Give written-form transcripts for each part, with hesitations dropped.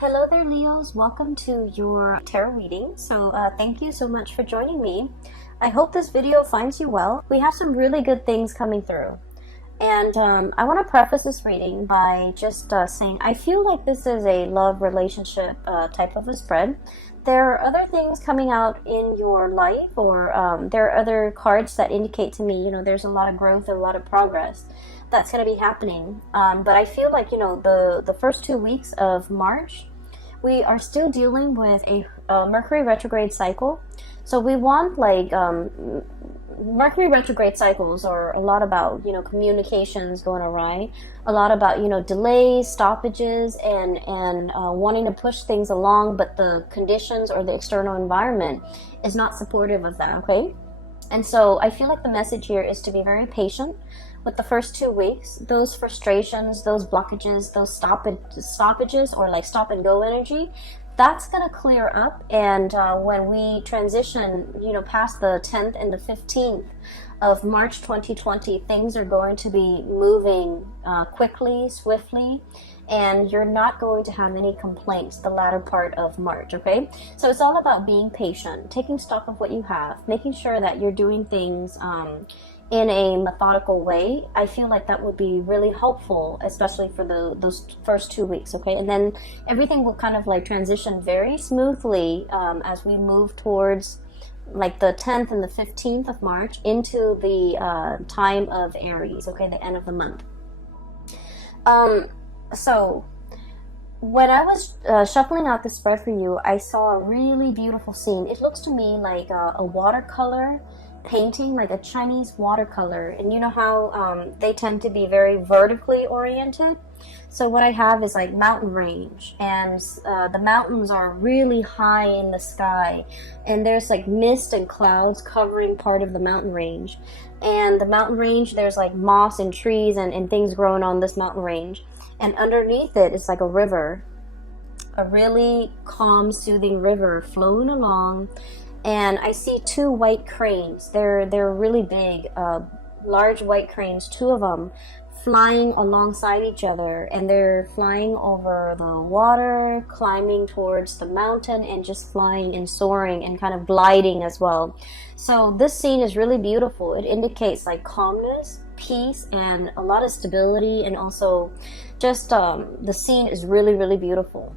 Hello there, Leos. Welcome to your tarot reading. Thank you so much for joining me. I hope this video finds you well. We have some really good things coming through. And I want to preface this reading by just saying I feel like this is a love relationship type of a spread. There are other things coming out in your life, or there are other cards that indicate to me, there's a lot of growth, a lot of progress that's going to be happening. But I feel like, the first 2 weeks of March, we are still dealing with a Mercury retrograde cycle. So we want Mercury retrograde cycles are a lot about, communications going awry, a lot about, delays, stoppages, and wanting to push things along, but the conditions or the external environment is not supportive of that, okay? And so I feel like the message here is to be very patient with the first 2 weeks. Those frustrations, those blockages, those stoppages, or like stop and go energy, that's going to clear up. And when we transition, past the 10th and the 15th of March 2020, things are going to be moving quickly, swiftly, and you're not going to have any complaints the latter part of March, okay? So it's all about being patient, taking stock of what you have, making sure that you're doing things in a methodical way. I feel like that would be really helpful, especially for those first 2 weeks, okay? And then everything will kind of like transition very smoothly as we move towards like the 10th and the 15th of March into the time of Aries, okay, the end of the month. So when I was shuffling out the spread for you, I saw a really beautiful scene. It looks to me like a watercolor painting, like a Chinese watercolor, and you know how they tend to be very vertically oriented. So what I have is like mountain range, and the mountains are really high in the sky, and there's like mist and clouds covering part of the mountain range. And the mountain range, there's like moss and trees and things growing on this mountain range, and underneath it is like a river, a really calm, soothing river flowing along. And I see two white cranes. They're really big, large white cranes, two of them flying alongside each other, and they're flying over the water, climbing towards the mountain, and just flying and soaring and kind of gliding as well. So this scene is really beautiful. It indicates like calmness, peace, and a lot of stability, and also just the scene is really, really beautiful.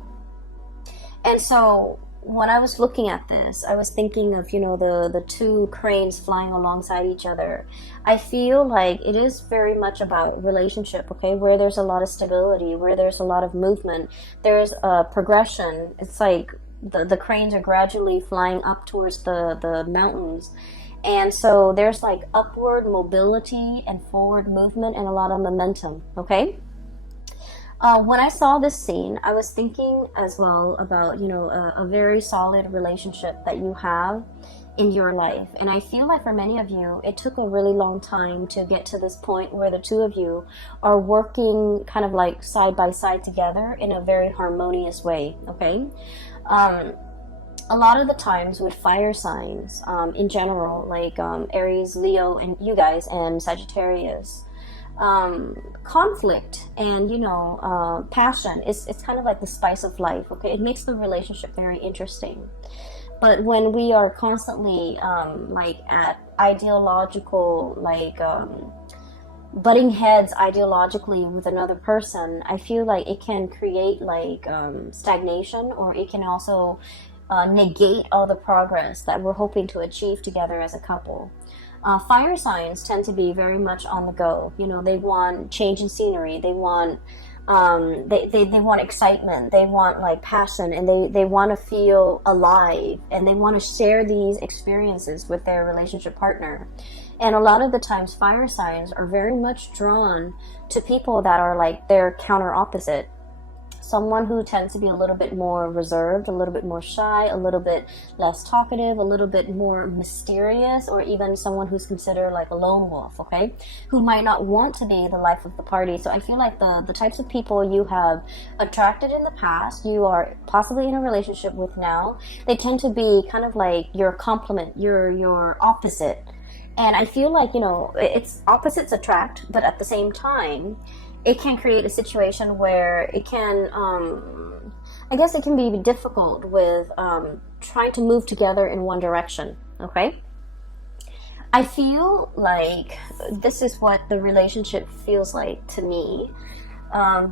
And so when I was looking at this, I was thinking of, the two cranes flying alongside each other. I feel like it is very much about relationship, okay, where there's a lot of stability, where there's a lot of movement, there's a progression. It's like the cranes are gradually flying up towards the mountains. And so there's like upward mobility and forward movement and a lot of momentum, okay? When I saw this scene, I was thinking as well about, a very solid relationship that you have in your life. And I feel like for many of you, it took a really long time to get to this point where the two of you are working kind of like side by side together in a very harmonious way, okay? A lot of the times with fire signs in general, like Aries, Leo, and you guys, and Sagittarius, conflict and passion it's kind of like the spice of life, okay? It makes the relationship very interesting. But when we are constantly like at ideological butting heads ideologically with another person, I feel like it can create like stagnation, or it can also negate all the progress that we're hoping to achieve together as a couple. Fire signs tend to be very much on the go. They want change in scenery. They want they want excitement. They want like passion, and they want to feel alive, and they want to share these experiences with their relationship partner. And a lot of the times, fire signs are very much drawn to people that are like their counter opposite. Someone who tends to be a little bit more reserved, a little bit more shy, a little bit less talkative, a little bit more mysterious, or even someone who's considered like a lone wolf, okay? Who might not want to be the life of the party. So I feel like the types of people you have attracted in the past, you are possibly in a relationship with now, they tend to be kind of like your complement, your opposite. And I feel like, it's opposites attract, but at the same time, it can create a situation where it can, I guess it can be difficult with trying to move together in one direction, okay? I feel like this is what the relationship feels like to me.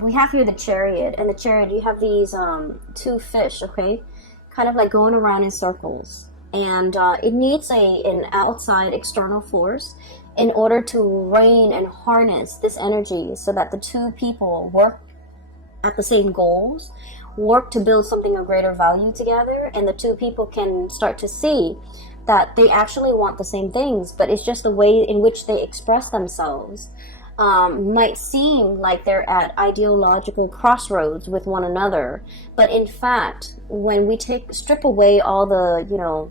We have here the Chariot, and the Chariot, you have these two fish, okay? Kind of like going around in circles. And it needs an outside external force in order to rein and harness this energy so that the two people work at the same goals, work to build something of greater value together, and the two people can start to see that they actually want the same things, but it's just the way in which they express themselves might seem like they're at ideological crossroads with one another. But in fact, when we strip away all the,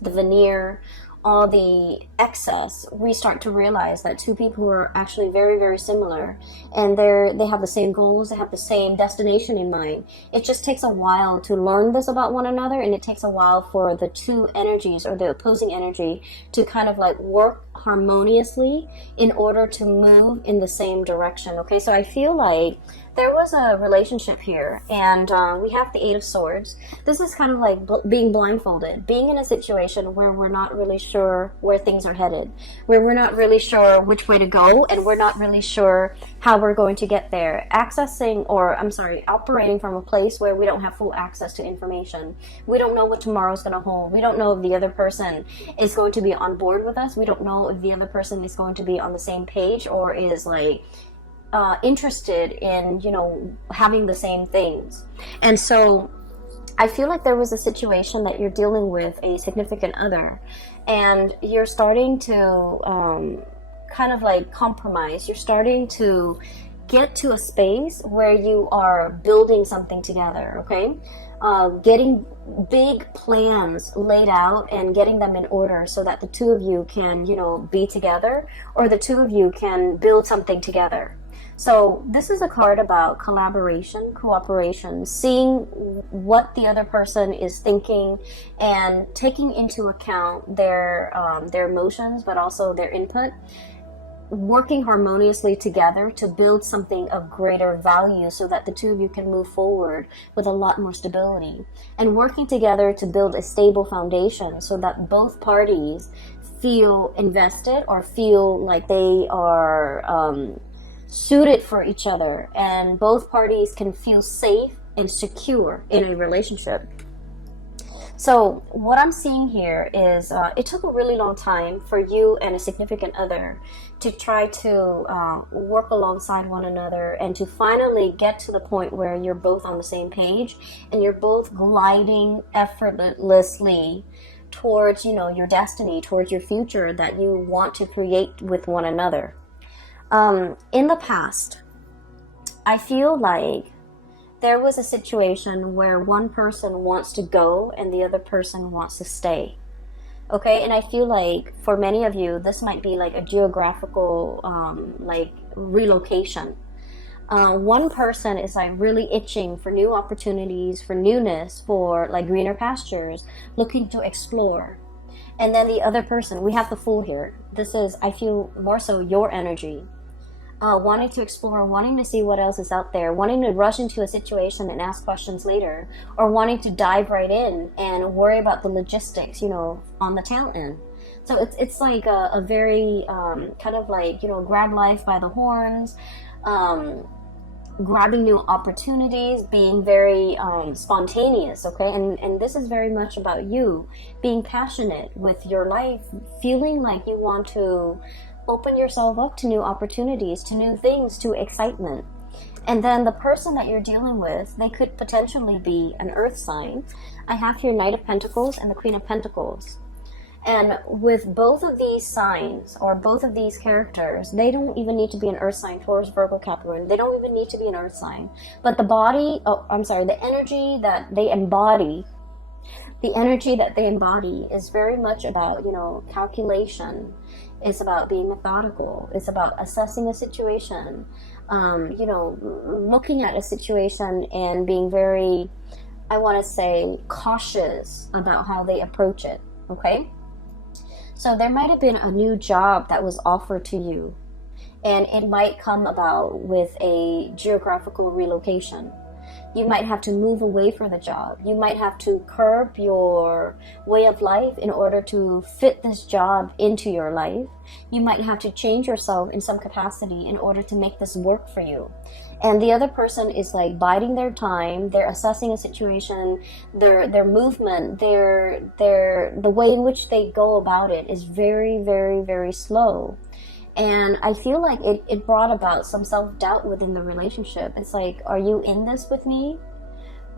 the veneer, all the excess, we start to realize that two people who are actually very, very similar, and they have the same goals, they have the same destination in mind. It just takes a while to learn this about one another, and it takes a while for the two energies or the opposing energy to kind of like work harmoniously in order to move in the same direction. Okay, so I feel like there was a relationship here, and we have the Eight of Swords. This is kind of like being blindfolded, being in a situation where we're not really sure where things are headed, where we're not really sure which way to go, and we're not really sure how we're going to get there. Operating from a place where we don't have full access to information. We don't know what tomorrow's going to hold. We don't know if the other person is going to be on board with us. We don't know if the other person is going to be on the same page or is like interested in, having the same things. And so I feel like there was a situation that you're dealing with a significant other, and you're starting to kind of like compromise. You're starting to get to a space where you are building something together, okay? Getting big plans laid out and getting them in order so that the two of you can, be together, or the two of you can build something together. So this is a card about collaboration, cooperation, seeing what the other person is thinking and taking into account their emotions, but also their input, working harmoniously together to build something of greater value so that the two of you can move forward with a lot more stability, and working together to build a stable foundation so that both parties feel invested or feel like they are suited for each other, and both parties can feel safe and secure in a relationship. So what I'm seeing here is it took a really long time for you and a significant other to try to work alongside one another and to finally get to the point where you're both on the same page and you're both gliding effortlessly towards, your destiny, towards your future that you want to create with one another. In the past, I feel like there was a situation where one person wants to go and the other person wants to stay. Okay, and I feel like for many of you, this might be like a geographical relocation. One person is like really itching for new opportunities, for newness, for like greener pastures, looking to explore. And then the other person, we have the Fool here. This is, I feel, more so your energy. Wanting to explore, wanting to see what else is out there, wanting to rush into a situation and ask questions later, or wanting to dive right in and worry about the logistics, on the tail end. So it's like a very kind of like, grab life by the horns, grabbing new opportunities, being very spontaneous, okay? And this is very much about you being passionate with your life, feeling like you want to open yourself up to new opportunities, to new things, to excitement. And then the person that you're dealing with, they could potentially be an earth sign. I have here Knight of Pentacles and the Queen of Pentacles. And with both of these signs, or both of these characters, they don't even need to be an earth sign, Taurus, Virgo, Capricorn. They don't even need to be an earth sign. But the energy that they embody, is very much about, calculation. It's about being methodical. It's about assessing a situation, looking at a situation and being very, I want to say, cautious about how they approach it, okay? So there might have been a new job that was offered to you, And it might come about with a geographical relocation. You might have to move away from the job. You might have to curb your way of life in order to fit this job into your life. You might have to change yourself in some capacity in order to make this work for you. And the other person is like biding their time. They're assessing a situation. Their movement, the way in which they go about it is very, very, very slow. And I feel like it brought about some self-doubt within the relationship. It's like, are you in this with me?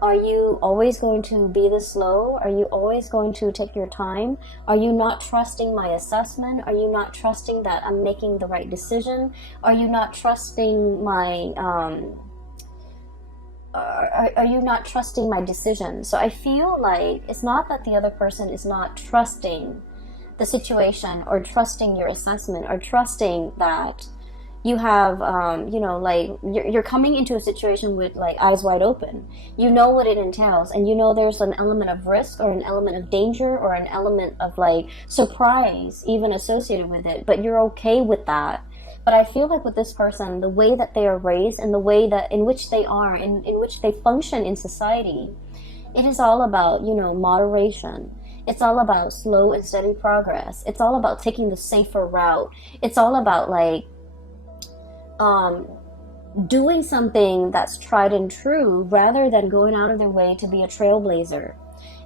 Are you always going to be this slow? Are you always going to take your time? Are you not trusting my assessment? Are you not trusting that I'm making the right decision? Are you not trusting my are you not trusting my decision? So I feel like it's not that the other person is not trusting the situation or trusting your assessment or trusting that you have like you're coming into a situation with like eyes wide open. You know what it entails, and you know there's an element of risk or an element of danger or an element of like surprise even associated with it, but you're okay with that. But I feel like with this person, the way that they are raised and the way that in which they are, in which they function in society, it is all about moderation. It's all about slow and steady progress. It's all about taking the safer route. It's all about like doing something that's tried and true rather than going out of their way to be a trailblazer.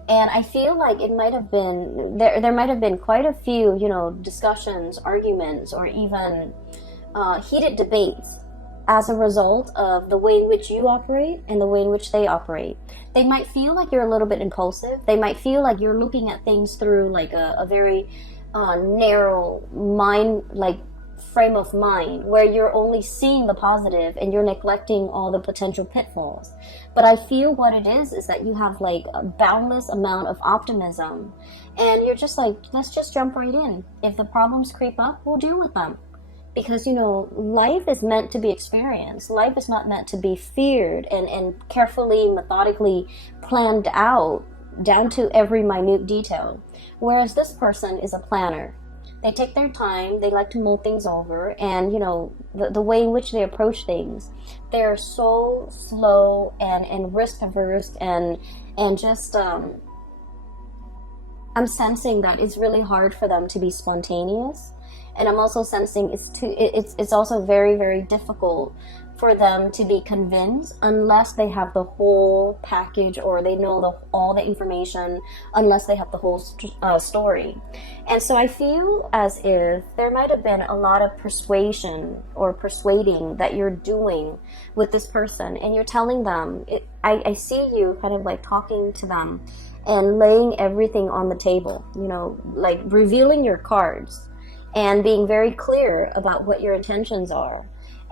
And I feel like it might have been there might have been quite a few discussions, arguments, or even heated debates as a result of the way in which you operate and the way in which they operate. They might feel like you're a little bit impulsive. They might feel like you're looking at things through like a very narrow mind, like frame of mind, where you're only seeing the positive and you're neglecting all the potential pitfalls. But I feel what it is that you have like a boundless amount of optimism, and you're just like, let's just jump right in. If the problems creep up, we'll deal with them. Because, life is meant to be experienced. Life is not meant to be feared and carefully, methodically planned out down to every minute detail. Whereas this person is a planner. They take their time, they like to mull things over, and, the way in which they approach things, they're so slow and risk averse and just, I'm sensing that it's really hard for them to be spontaneous. And I'm also sensing it's also very, very difficult for them to be convinced unless they have the whole package or they know all the information, unless they have the whole story. And so I feel as if there might have been a lot of persuasion or persuading that you're doing with this person, and you're telling them, I see you kind of like talking to them and laying everything on the table, like revealing your cards and being very clear about what your intentions are.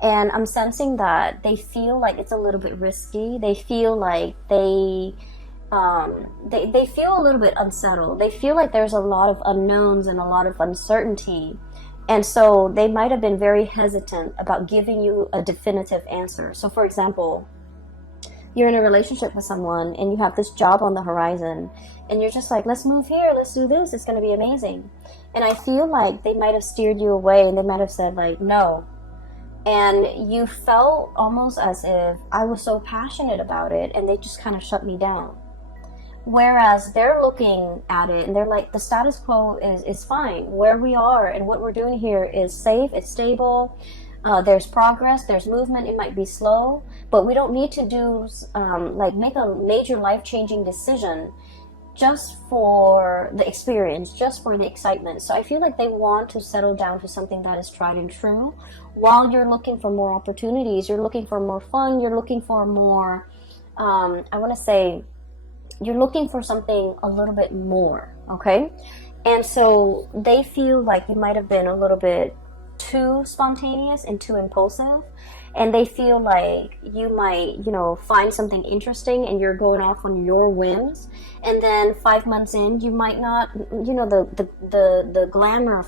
And I'm sensing that they feel like it's a little bit risky. They feel like they feel a little bit unsettled. They feel like there's a lot of unknowns and a lot of uncertainty. And so they might have been very hesitant about giving you a definitive answer. So for example, you're in a relationship with someone and you have this job on the horizon and you're just like, let's move here, let's do this, it's going to be amazing. And I feel like they might have steered you away and they might have said like, no. And you felt almost as if I was so passionate about it and they just kind of shut me down. Whereas they're looking at it and they're like, the status quo is fine. Where we are and what we're doing here is safe, it's stable. There's progress, there's movement. It might be slow, but we don't need to do make a major life-changing decision just for the experience, just for the excitement. So I feel like they want to settle down to something that is tried and true, while you're looking for more opportunities, you're looking for more fun, you're looking for more, you're looking for something a little bit more, okay? And so they feel like you might have been a little bit too spontaneous and too impulsive, and they feel like you might find something interesting and you're going off on your whims, and then 5 months in you might not, the glamour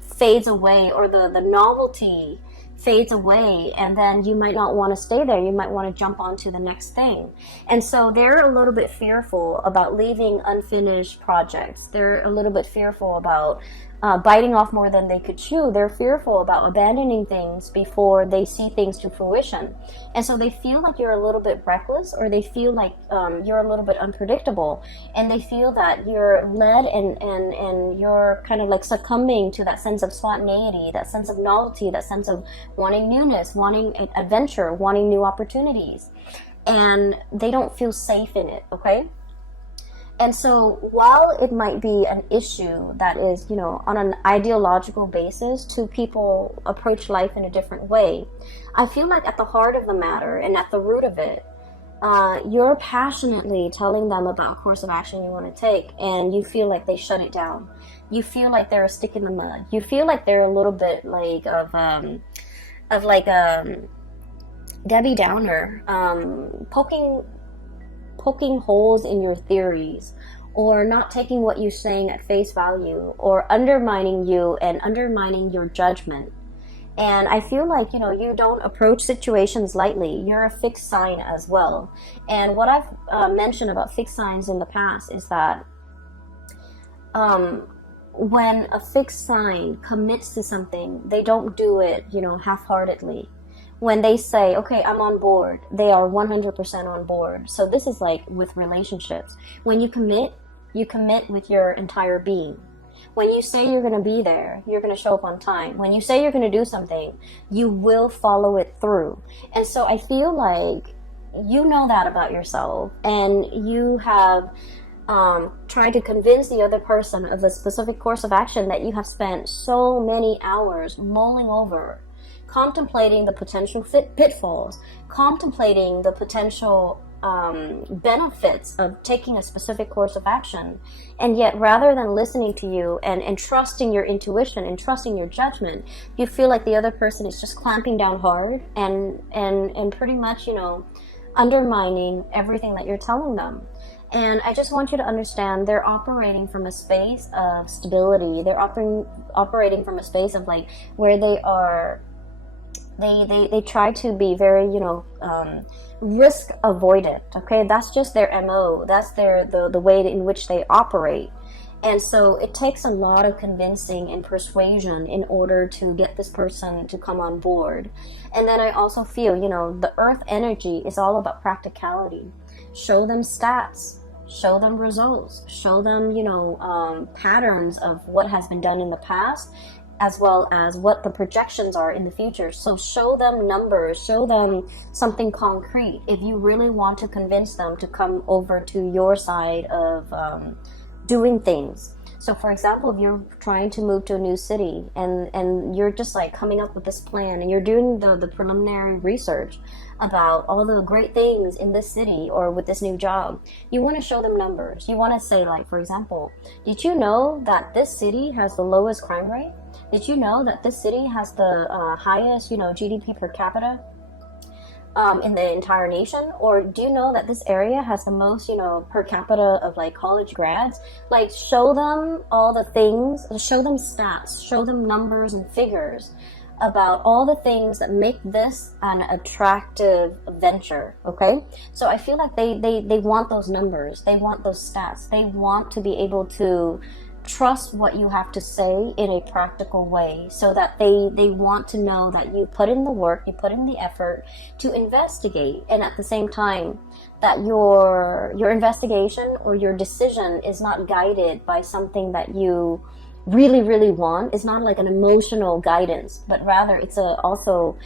fades away, or the novelty fades away, and then you might not want to stay there. You might want to jump on to the next thing. And so they're a little bit fearful about leaving unfinished projects. They're a little bit fearful about biting off more than they could chew. They're fearful about abandoning things before they see things to fruition. And so they feel like you're a little bit reckless, or they feel like you're a little bit unpredictable. And they feel that you're led and you're kind of like succumbing to that sense of spontaneity, that sense of novelty, that sense of wanting newness, wanting adventure, wanting new opportunities. And they don't feel safe in it, okay? And so while it might be an issue that is, on an ideological basis, two people approach life in a different way, I feel like at the heart of the matter and at the root of it, you're passionately telling them about a course of action you want to take, and you feel like they shut it down. You feel like they're a stick in the mud. You feel like they're a little bit like Debbie Downer, poking holes in your theories, or not taking what you're saying at face value, or undermining you and undermining your judgment. And I feel like, you don't approach situations lightly. You're a fixed sign as well. And what I've mentioned about fixed signs in the past is that when a fixed sign commits to something, they don't do it, half-heartedly. When they say, okay, I'm on board, they are 100% on board. So this is like with relationships. When you commit with your entire being. When you say you're going to be there, you're going to show up on time. When you say you're going to do something, you will follow it through. And so I feel like you know that about yourself, and you have tried to convince the other person of a specific course of action that you have spent so many hours mulling over, contemplating the potential pitfalls, contemplating the potential benefits of taking a specific course of action. And yet, rather than listening to you and trusting your intuition and trusting your judgment, you feel like the other person is just clamping down hard and pretty much, undermining everything that you're telling them. And I just want you to understand, they're operating from a space of stability. They're operating from a space of like where they are. They try to be very, risk avoidant. Okay, that's just their MO. That's the way in which they operate. And so it takes a lot of convincing and persuasion in order to get this person to come on board. And then I also feel, the earth energy is all about practicality. Show them stats, show them results, show them, patterns of what has been done in the past, as well as what the projections are in the future. So show them numbers, show them something concrete if you really want to convince them to come over to your side of doing things. So for example, if you're trying to move to a new city and you're just like coming up with this plan and you're doing the preliminary research about all the great things in this city or with this new job, you want to show them numbers. You want to say, like, for example, did you know that this city has the lowest crime rate? Did you know that this city has the highest, GDP per capita in the entire nation? Or do you know that this area has the most, per capita of like college grads? Like, show them all the things, show them stats, show them numbers and figures about all the things that make this an attractive venture, okay? So I feel like they want those numbers, they want those stats, they want to be able to trust what you have to say in a practical way, so that they want to know that you put in the work, you put in the effort to investigate, and at the same time that your investigation or your decision is not guided by something that you really want. It's not like an emotional guidance, but rather it's also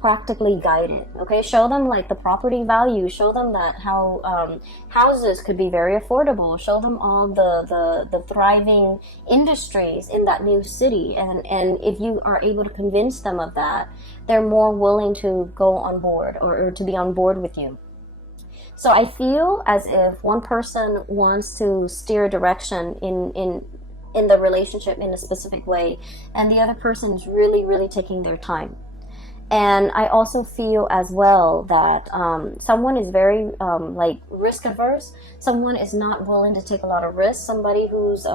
practically guided. Okay, show them like the property value, show them that how houses could be very affordable, show them all the thriving industries in that new city, and if you are able to convince them of that, they're more willing to go on board or to be on board with you. So I feel as if one person wants to steer direction in the relationship in a specific way, and the other person is really taking their time. And I also feel as well that someone is very like risk averse. Someone is not willing to take a lot of risks. Somebody who's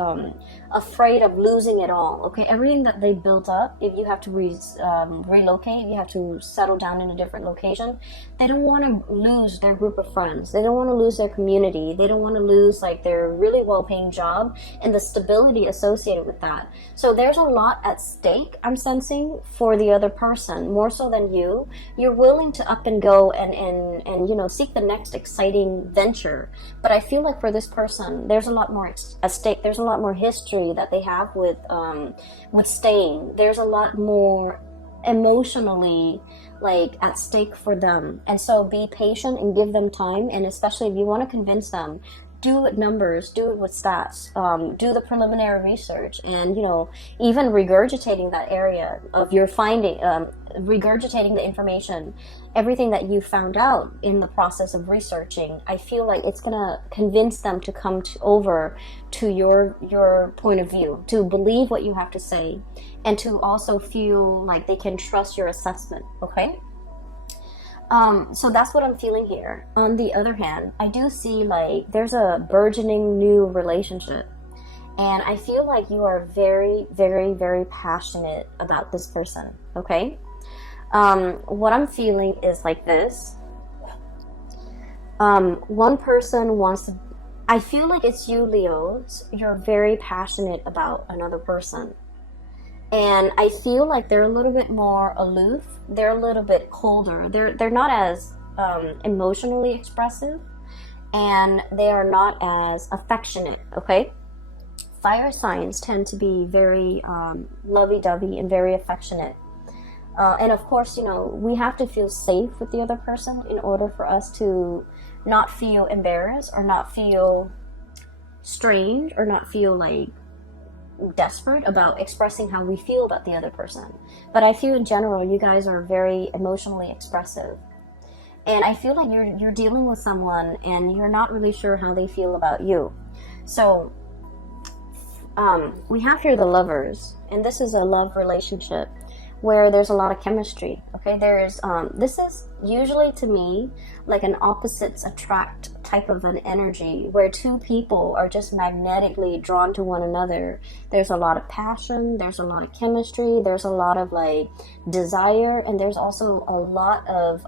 afraid of losing it all. Okay, everything that they built up, if you have to relocate, you have to settle down in a different location, they don't want to lose their group of friends. They don't want to lose their community. They don't want to lose like their really well-paying job and the stability associated with that. So there's a lot at stake, I'm sensing, for the other person, more so than you. You're willing to up and go and you know, seek the next exciting venture. But I feel like for this person, there's a lot more at stake. There's a lot more history that they have with staying. There's a lot more emotionally like at stake for them. And so be patient and give them time. And especially if you want to convince them, do it with numbers, do it with stats, do the preliminary research, and, you know, even regurgitating that area of your finding, regurgitating the information, everything that you found out in the process of researching. I feel like it's gonna convince them to come over to your point of view, to believe what you have to say, and to also feel like they can trust your assessment. Okay. So that's what I'm feeling here. On the other hand, I do see like there's a burgeoning new relationship, and I feel like you are very, very, very passionate about this person. Okay. What I'm feeling is like this. One person wants to, I feel like it's you, Leos. You're very passionate about another person. And I feel like they're a little bit more aloof. They're a little bit colder. They're not as emotionally expressive, and they are not as affectionate. Okay, fire signs tend to be very lovey-dovey and very affectionate. And of course, you know, we have to feel safe with the other person in order for us to not feel embarrassed or not feel strange or not feel like desperate about expressing how we feel about the other person. But I feel in general you guys are very emotionally expressive, and I feel like you're dealing with someone and you're not really sure how they feel about you. So we have here the Lovers, and this is a love relationship where there's a lot of chemistry. Okay, there's this is usually to me like an opposites attract type of an energy where two people are just magnetically drawn to one another. There's a lot of passion, there's a lot of chemistry, there's a lot of like desire, and there's also a lot of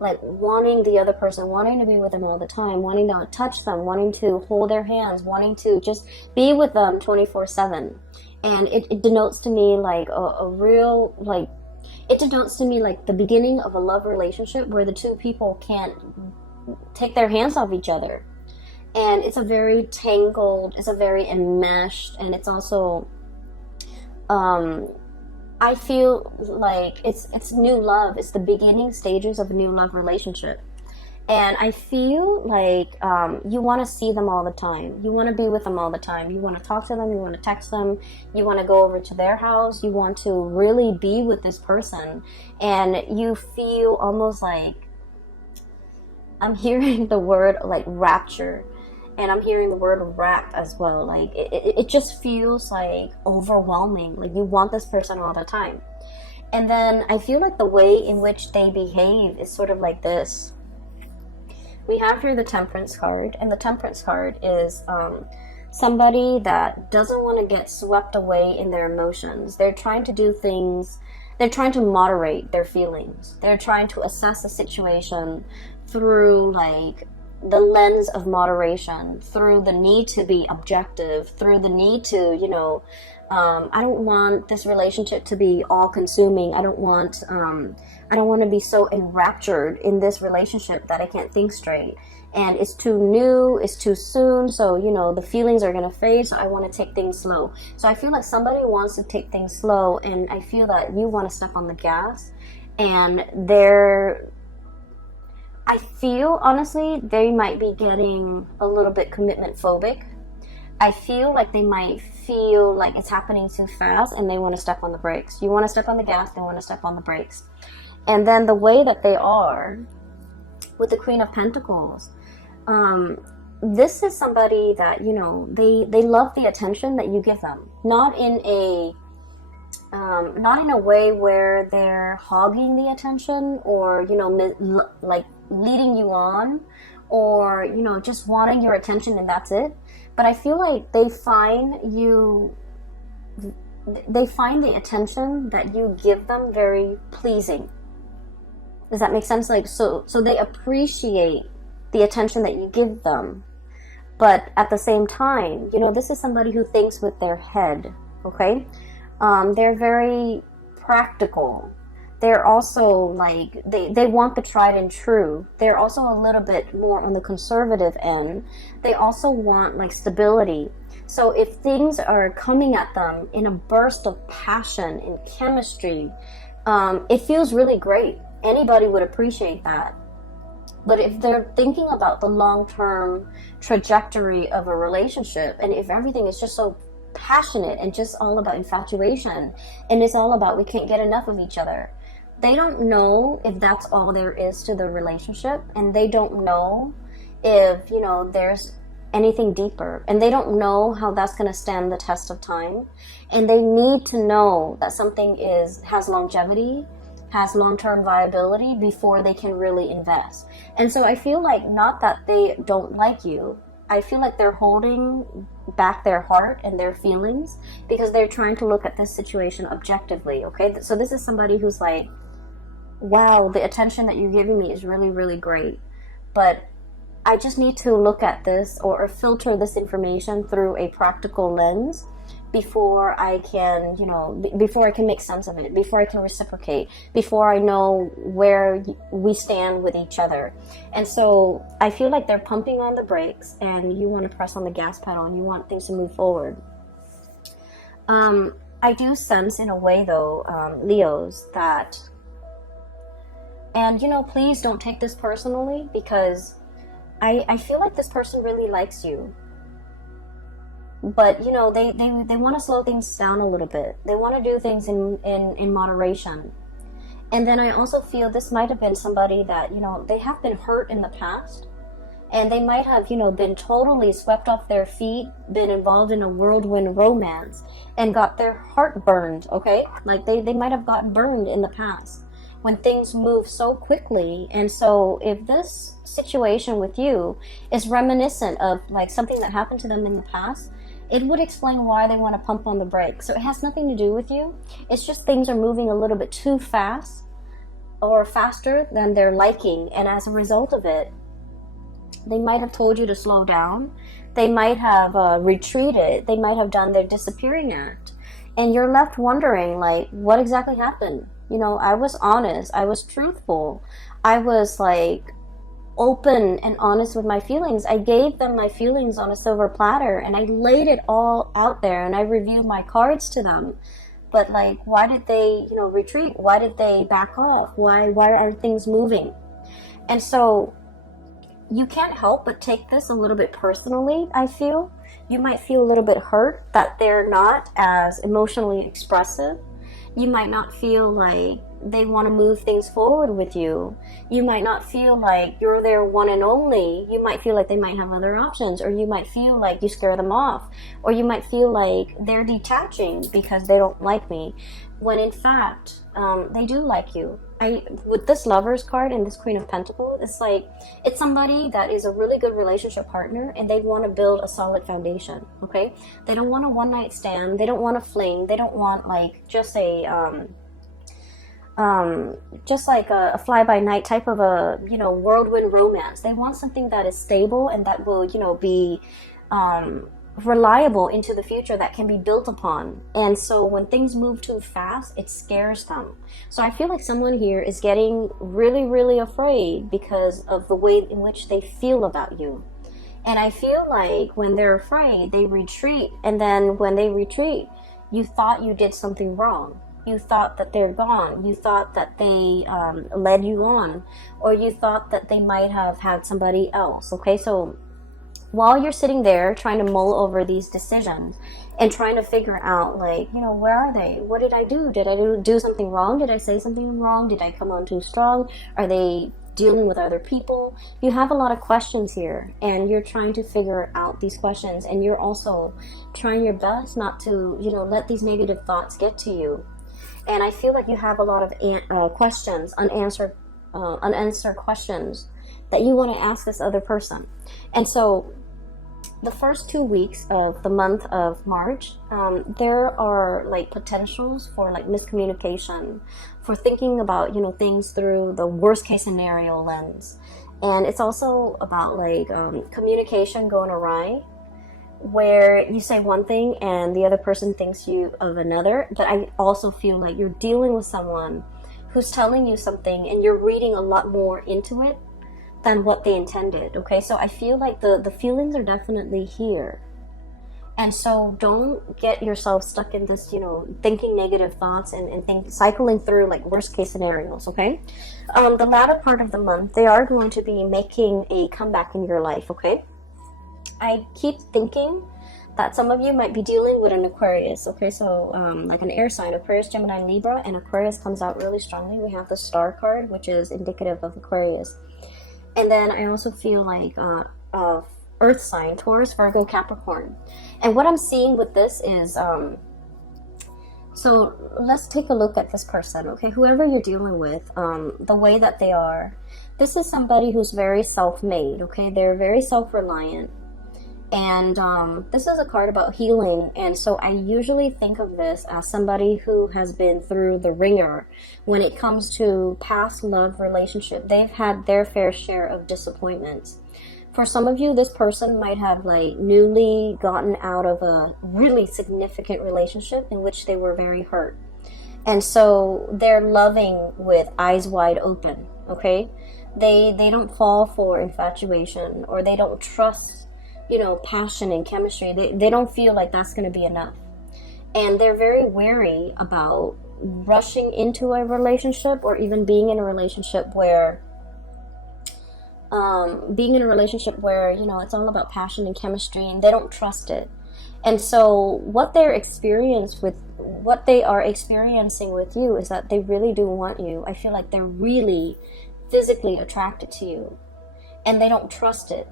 like wanting the other person, wanting to be with them all the time, wanting to touch them, wanting to hold their hands, wanting to just be with them 24/7. And it denotes to me like a real, like, it denotes to me like the beginning of a love relationship where the two people can't take their hands off each other. And it's a very tangled, it's a very enmeshed, and it's also, I feel like it's new love. It's the beginning stages of a new love relationship. And I feel like you want to see them all the time. You want to be with them all the time. You want to talk to them. You want to text them. You want to go over to their house. You want to really be with this person. And you feel almost like, I'm hearing the word like rapture. And I'm hearing the word wrap as well. Like it just feels like overwhelming. Like you want this person all the time. And then I feel like the way in which they behave is sort of like this. We have here the Temperance card, and the Temperance card is somebody that doesn't want to get swept away in their emotions. They're trying to do things, they're trying to moderate their feelings. They're trying to assess the situation through like the lens of moderation, through the need to be objective, through the need to, you know, I don't want this relationship to be all consuming. I don't want to be so enraptured in this relationship that I can't think straight. And it's too new, it's too soon, so, you know, the feelings are going to fade, so I want to take things slow. So I feel like somebody wants to take things slow, and I feel that you want to step on the gas. And I feel, honestly, they might be getting a little bit commitment phobic. I feel like they might feel like it's happening too fast and they want to step on the brakes. You want to step on the gas, they want to step on the brakes. And then the way that they are with the Queen of Pentacles, this is somebody that, you know, they love the attention that you give them. Not in a not in a way where they're hogging the attention, or like leading you on, or just wanting your attention and that's it. But I feel like they find the attention that you give them very pleasing. Does that make sense? Like, so they appreciate the attention that you give them, but at the same time, this is somebody who thinks with their head. Okay. They're very practical. They're also like, they want the tried and true. They're also a little bit more on the conservative end. They also want like stability. So if things are coming at them in a burst of passion and chemistry, it feels really great. Anybody would appreciate that. But if they're thinking about the long-term trajectory of a relationship, and if everything is just so passionate and just all about infatuation, and it's all about we can't get enough of each other, they don't know if that's all there is to the relationship, and they don't know if there's anything deeper, and they don't know how that's going to stand the test of time. And they need to know that something has longevity, has long-term viability before they can really invest. And so I feel like, not that they don't like you, I feel like they're holding back their heart and their feelings because they're trying to look at this situation objectively. Okay, so this is somebody who's like, wow, the attention that you're giving me is really, really great, but I just need to look at this or filter this information through a practical lens before I can, before I can make sense of it, before I can reciprocate, before I know where we stand with each other. And so I feel like they're pumping on the brakes, and you want to press on the gas pedal, and you want things to move forward. I do sense in a way, though, Leos, that, and please don't take this personally, because I feel like this person really likes you. But they want to slow things down a little bit. They want to do things in moderation. And then I also feel this might have been somebody that they have been hurt in the past, and they might have been totally swept off their feet, been involved in a whirlwind romance, and got their heart burned. Okay, like they might have gotten burned in the past when things move so quickly. And so if this situation with you is reminiscent of like something that happened to them in the past, it would explain why they want to pump on the brakes. So it has nothing to do with you. It's just things are moving a little bit too fast, or faster than they're liking. And as a result of it, they might have told you to slow down. They might have retreated. They might have done their disappearing act. And you're left wondering, like, what exactly happened? I was honest. I was truthful. I was like open and honest with my feelings. I gave them my feelings on a silver platter, and I laid it all out there, and I reviewed my cards to them. But like, why did they retreat? Why did they back off? Why aren't things moving? And so you can't help but take this a little bit personally. I feel you might feel a little bit hurt that they're not as emotionally expressive. You might not feel like they want to move things forward with you. You might not feel like you're their one and only. You might feel like they might have other options, or you might feel like you scare them off, or you might feel like they're detaching because they don't like me, when in fact they do like you. With this Lovers card and this Queen of Pentacles, it's like it's somebody that is a really good relationship partner, and they want to build a solid foundation. Okay, they don't want a one-night stand. They don't want a fling. They don't want like just a fly-by-night type of a whirlwind romance. They want something that is stable and that will be reliable into the future, that can be built upon. And so when things move too fast, it scares them. So I feel like someone here is getting really, really afraid because of the way in which they feel about you. And I feel like when they're afraid, they retreat. And then when they retreat, you thought you did something wrong. You thought that they're gone. You thought that they led you on, or you thought that they might have had somebody else. Okay, so while you're sitting there trying to mull over these decisions and trying to figure out, like, where are they? What did I do? Did I do something wrong? Did I say something wrong? Did I come on too strong? Are they dealing with other people? You have a lot of questions here, and you're trying to figure out these questions, and you're also trying your best not to, let these negative thoughts get to you. And I feel like you have a lot of questions, unanswered questions that you want to ask this other person. And so the first 2 weeks of the month of March, there are like potentials for like miscommunication, for thinking about, you know, things through the worst case scenario lens. And it's also about like communication going awry, where you say one thing and the other person thinks you of another. But I also feel like you're dealing with someone who's telling you something and you're reading a lot more into it than what they intended. Okay, so I feel like the feelings are definitely here. And so don't get yourself stuck in this, you know, thinking negative thoughts and cycling through like worst case scenarios. Okay, the latter part of the month, they are going to be making a comeback in your life. Okay, I keep thinking that some of you might be dealing with an Aquarius. Okay, so like an air sign, Aquarius, Gemini, Libra, and Aquarius comes out really strongly. We have the star card, which is indicative of Aquarius. And then I also feel like earth sign, Taurus, Virgo, Capricorn. And what I'm seeing with this is, so let's take a look at this person, okay? Whoever you're dealing with, the way that they are, this is somebody who's very self-made, okay? They're very self-reliant. And this is a card about healing, and so I usually think of this as somebody who has been through the ringer when it comes to past love relationship. They've had their fair share of disappointments. For some of you, this person might have like newly gotten out of a really significant relationship in which they were very hurt. And so they're loving with eyes wide open, okay? They don't fall for infatuation, or they don't trust, you know, passion and chemistry. They don't feel like that's going to be enough. And they're very wary about rushing into a relationship, or even being in a relationship where you know, it's all about passion and chemistry, and they don't trust it. And so what they are experiencing with you is that they really do want you. I feel like they're really physically attracted to you, and they don't trust it.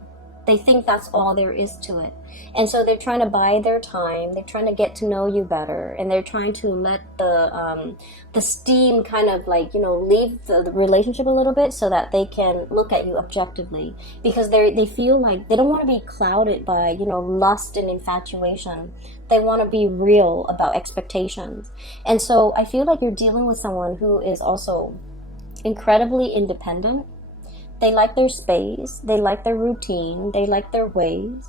They think that's all there is to it. And so they're trying to buy their time. They're trying to get to know you better. And they're trying to let the steam kind of like, you know, leave the relationship a little bit so that they can look at you objectively. Because they feel like they don't want to be clouded by, you know, lust and infatuation. They want to be real about expectations. And so I feel like you're dealing with someone who is also incredibly independent. They like their space, they like their routine, they like their ways.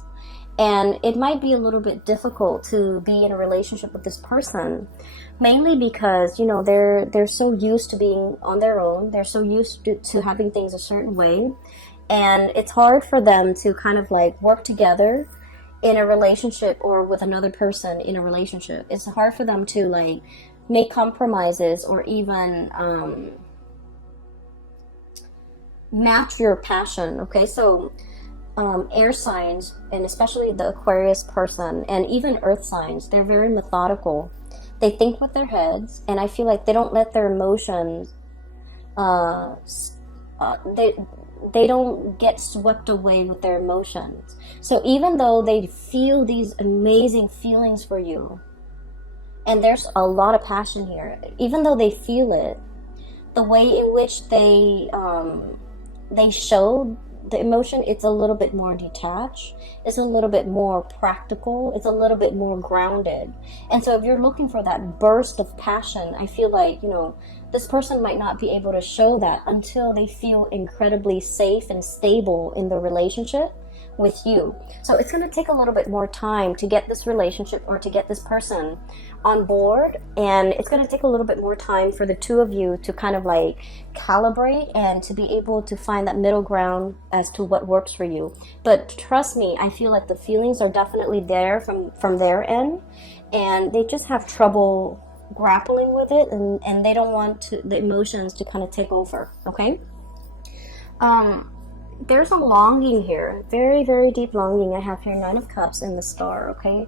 And it might be a little bit difficult to be in a relationship with this person, mainly because, you know, they're so used to being on their own. They're so used to having things a certain way. And it's hard for them to kind of like work together in a relationship, or with another person in a relationship. It's hard for them to like make compromises, or even match your passion. Okay, so air signs, and especially the Aquarius person, and even earth signs, they're very methodical. They think with their heads, and I feel like they don't let their emotions they don't get swept away with their emotions. So even though they feel these amazing feelings for you, and there's a lot of passion here, even though they feel it, the way in which they show the emotion, it's a little bit more detached, it's a little bit more practical, it's a little bit more grounded. And so if you're looking for that burst of passion, I feel like, you know, this person might not be able to show that until they feel incredibly safe and stable in the relationship with you. So it's going to take a little bit more time to get this relationship, or to get this person on board, and it's going to take a little bit more time for the two of you to kind of like calibrate and to be able to find that middle ground as to what works for you. But trust me, I feel like the feelings are definitely there from their end, and they just have trouble grappling with it, and they don't want the emotions to kind of take over. Okay, there's a longing here, very, very deep longing. I have here Nine of Cups and the Star. Okay,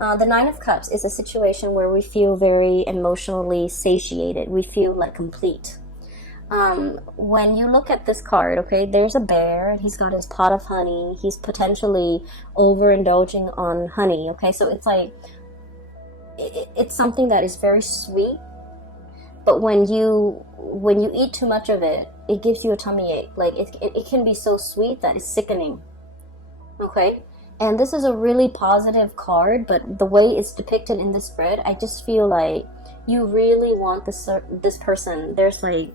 the Nine of Cups is a situation where we feel very emotionally satiated. We feel like complete. When you look at this card, okay, there's a bear, and he's got his pot of honey. He's potentially overindulging on honey. Okay, so it's like it's something that is very sweet, but when you eat too much of it, it gives you a tummy ache. Like it can be so sweet that it's sickening. Okay? And this is a really positive card, but the way it's depicted in this spread, I just feel like you really want this person. There's like,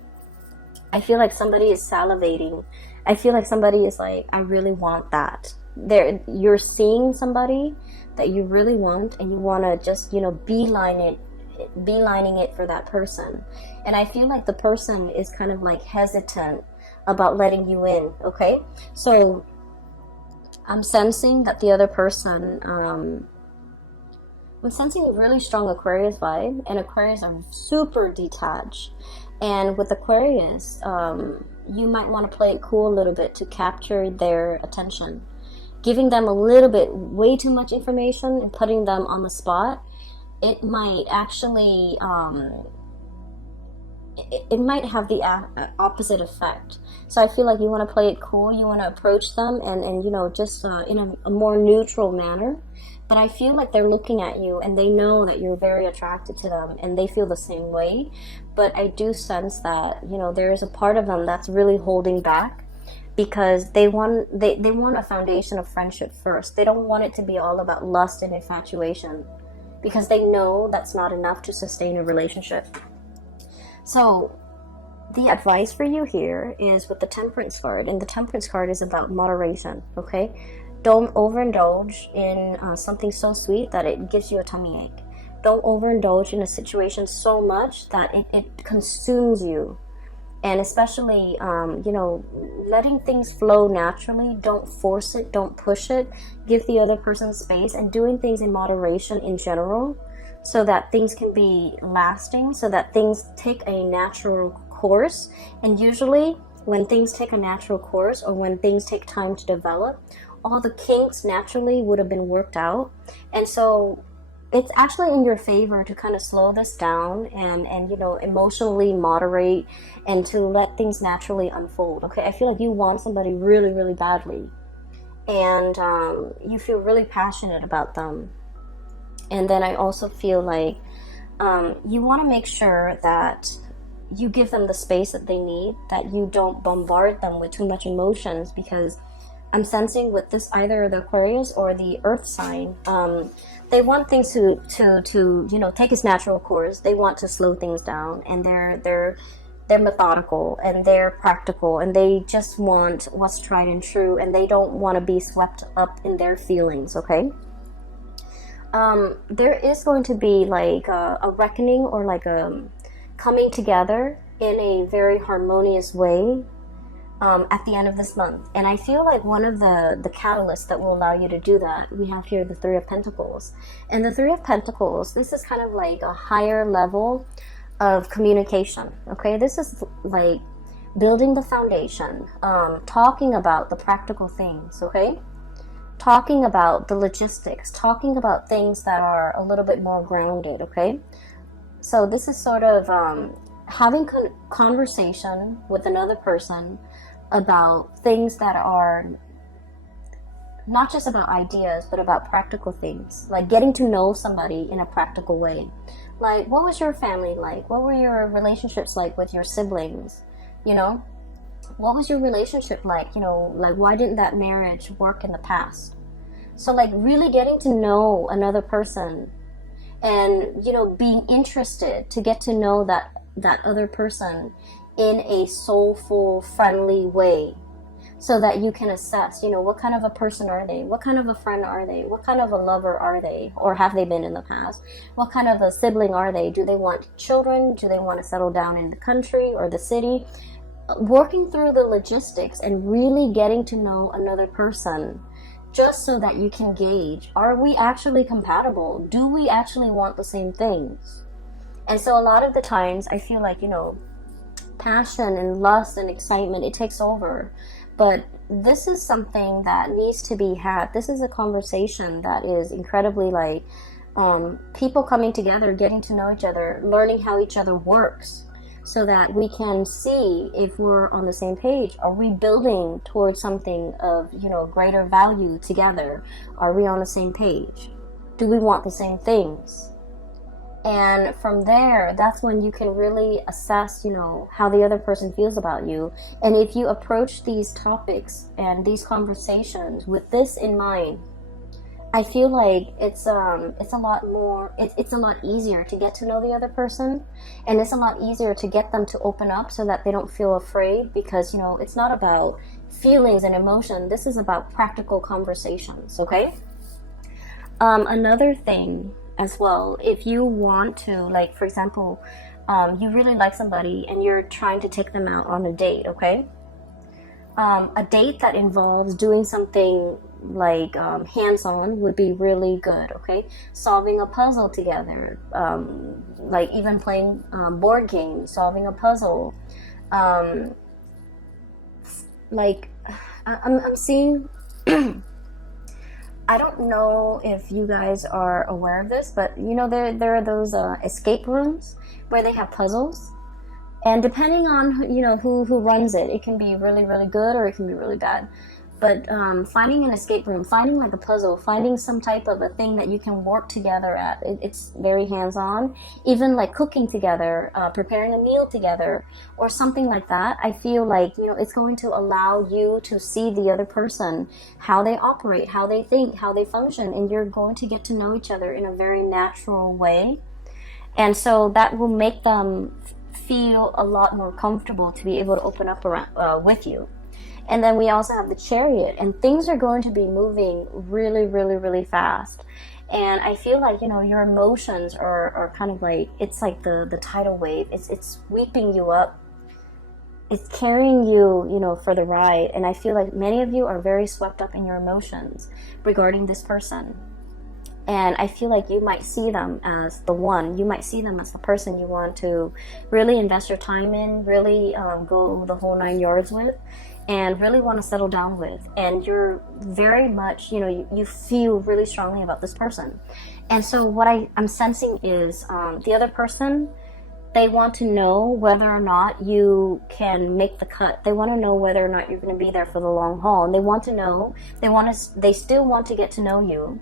I feel like somebody is salivating. I feel like somebody is like, I really want that. You're seeing somebody that you really want, and you want to just, beelining it for that person. And I feel like the person is kind of like hesitant about letting you in. Okay? So I'm sensing that the other person, I'm sensing a really strong Aquarius vibe, and Aquarius are super detached. And with Aquarius, you might want to play it cool a little bit to capture their attention. Giving them a little bit, way too much information and putting them on the spot, it might actually, it might have the opposite effect. So I feel like you want to play it cool, you want to approach them and just in a more neutral manner. But I feel like they're looking at you and they know that you're very attracted to them and they feel the same way. But I do sense that, there is a part of them that's really holding back because they want a foundation of friendship first. They don't want it to be all about lust and infatuation because they know that's not enough to sustain a relationship. So the advice for you here is with the Temperance card, and the Temperance card is about moderation, okay? Don't overindulge in something so sweet that it gives you a tummy ache. Don't overindulge in a situation so much that it consumes you. And especially, letting things flow naturally. Don't force it. Don't push it. Give the other person space, and doing things in moderation in general so that things can be lasting, so that things take a natural course. And usually when things take a natural course or when things take time to develop, all the kinks naturally would have been worked out. And so it's actually in your favor to kind of slow this down and emotionally moderate and to let things naturally unfold. Okay, I feel like you want somebody really, really badly, and you feel really passionate about them. And then I also feel like you want to make sure that you give them the space that they need, that you don't bombard them with too much emotions, because I'm sensing with this, either the Aquarius or the Earth sign, they want things to take its natural course. They want to slow things down, and they're methodical and they're practical, and they just want what's tried and true, and they don't want to be swept up in their feelings. Okay. There is going to be like a reckoning, or like a coming together in a very harmonious way at the end of this month. And I feel like one of the catalysts that will allow you to do that, we have here the Three of Pentacles. And the Three of Pentacles, this is kind of like a higher level of communication. Okay, this is like building the foundation, talking about the practical things. Okay, talking about the logistics, talking about things that are a little bit more grounded. Okay, so this is sort of having conversation with another person about things that are not just about ideas, but about practical things, like getting to know somebody in a practical way. Like, what was your family like? What were your relationships like with your siblings? What was your relationship like? Like, why didn't that marriage work in the past? So like really getting to know another person, and being interested to get to know that other person in a soulful, friendly way, so that you can assess, what kind of a person are they? What kind of a friend are they? What kind of a lover are they? Or have they been in the past? What kind of a sibling are they? Do they want children? Do they want to settle down in the country or the city? Working through the logistics and really getting to know another person, just so that you can gauge, are we actually compatible? Do we actually want the same things? And so a lot of the times I feel like, passion and lust and excitement, it takes over. But this is something that needs to be had. This is a conversation that is incredibly like people coming together, getting to know each other, learning how each other works, so that we can see if we're on the same page. Are we building towards something of, greater value together? Are we on the same page? Do we want the same things? And from there, that's when you can really assess, you know, how the other person feels about you. And if you approach these topics and these conversations with this in mind, I feel like it's a lot more, it's a lot easier to get to know the other person, and it's a lot easier to get them to open up so that they don't feel afraid, because, you know, it's not about feelings and emotion. This is about practical conversations, okay? Another thing as well, if you want to, like, for example, you really like somebody and you're trying to take them out on a date, okay? A date that involves doing something like hands-on would be really good, okay? Solving a puzzle together, like even playing board games, solving a puzzle. Like, I'm seeing, I don't know if you guys are aware of this, but you know, there are those escape rooms where they have puzzles. And depending on, you know, who runs it, it can be really, really good or it can be really bad. But finding an escape room, finding like a puzzle, finding some type of a thing that you can work together at, it's very hands-on. Even like cooking together, preparing a meal together, or something like that. I feel like, you know, it's going to allow you to see the other person, how they operate, how they think, how they function, and you're going to get to know each other in a very natural way. And so that will make them feel a lot more comfortable to be able to open up around, with you. And then we also have the Chariot, and things are going to be moving really, really, really fast. And I feel like, you know, your emotions are kind of like, it's like the tidal wave. It's sweeping you up. It's carrying you, you know, for the ride. And I feel like many of you are very swept up in your emotions regarding this person. And I feel like you might see them as the one. You might see them as the person you want to really invest your time in, really go the whole 9 yards with, and really want to settle down with. And you're very much, you know, you feel really strongly about this person. And so what I'm sensing is the other person, they want to know whether or not you can make the cut. They want to know whether or not you're going to be there for the long haul. And they want to know, they still want to get to know you.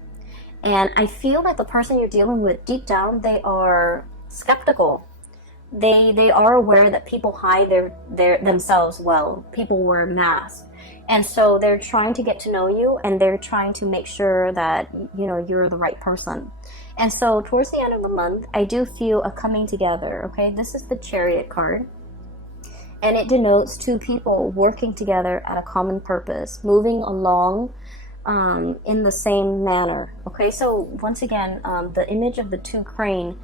And I feel like the person you're dealing with, deep down, they are skeptical. They are aware that people hide their themselves well. People wear masks. And so they're trying to get to know you, and they're trying to make sure that, you know, you're the right person. And so towards the end of the month, I do feel a coming together, okay? This is the Chariot card. And it denotes two people working together at a common purpose, moving along in the same manner. Okay, so once again, the image of the two crane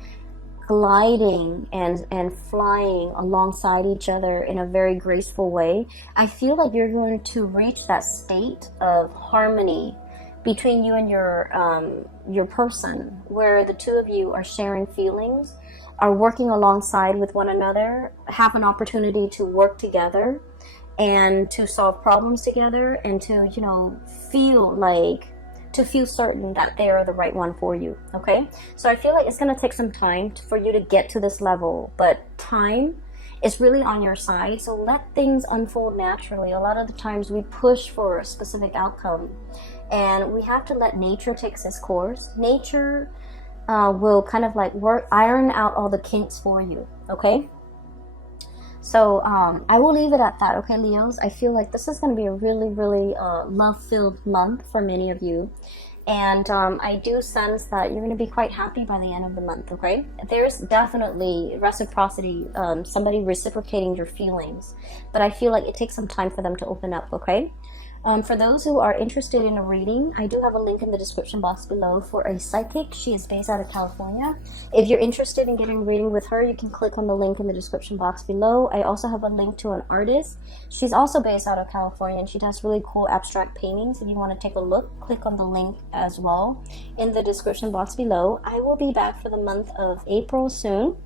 gliding and flying alongside each other in a very graceful way. I feel like you're going to reach that state of harmony between you and your person, where the two of you are sharing feelings, are working alongside with one another, have an opportunity to work together and to solve problems together, and to, you know, feel certain that they are the right one for you, okay? So I feel like it's going to take some time for you to get to this level, but time is really on your side, so let things unfold naturally. A lot of the times we push for a specific outcome, and we have to let nature take its course. Nature will kind of like iron out all the kinks for you, okay? So I will leave it at that, okay, Leos? I feel like this is going to be a really, really love-filled month for many of you. And I do sense that you're going to be quite happy by the end of the month, okay? There's definitely reciprocity, somebody reciprocating your feelings. But I feel like it takes some time for them to open up, okay? For those who are interested in a reading, I do have a link in the description box below for a psychic. She is based out of California. If you're interested in getting a reading with her, you can click on the link in the description box below. I also have a link to an artist. She's also based out of California, and she does really cool abstract paintings. If you want to take a look, click on the link as well in the description box below. I will be back for the month of April soon.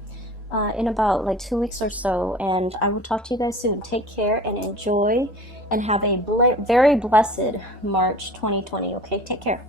In about like 2 weeks or so, and I will talk to you guys soon. Take care and enjoy, and have a very blessed March 2020. Okay, take care.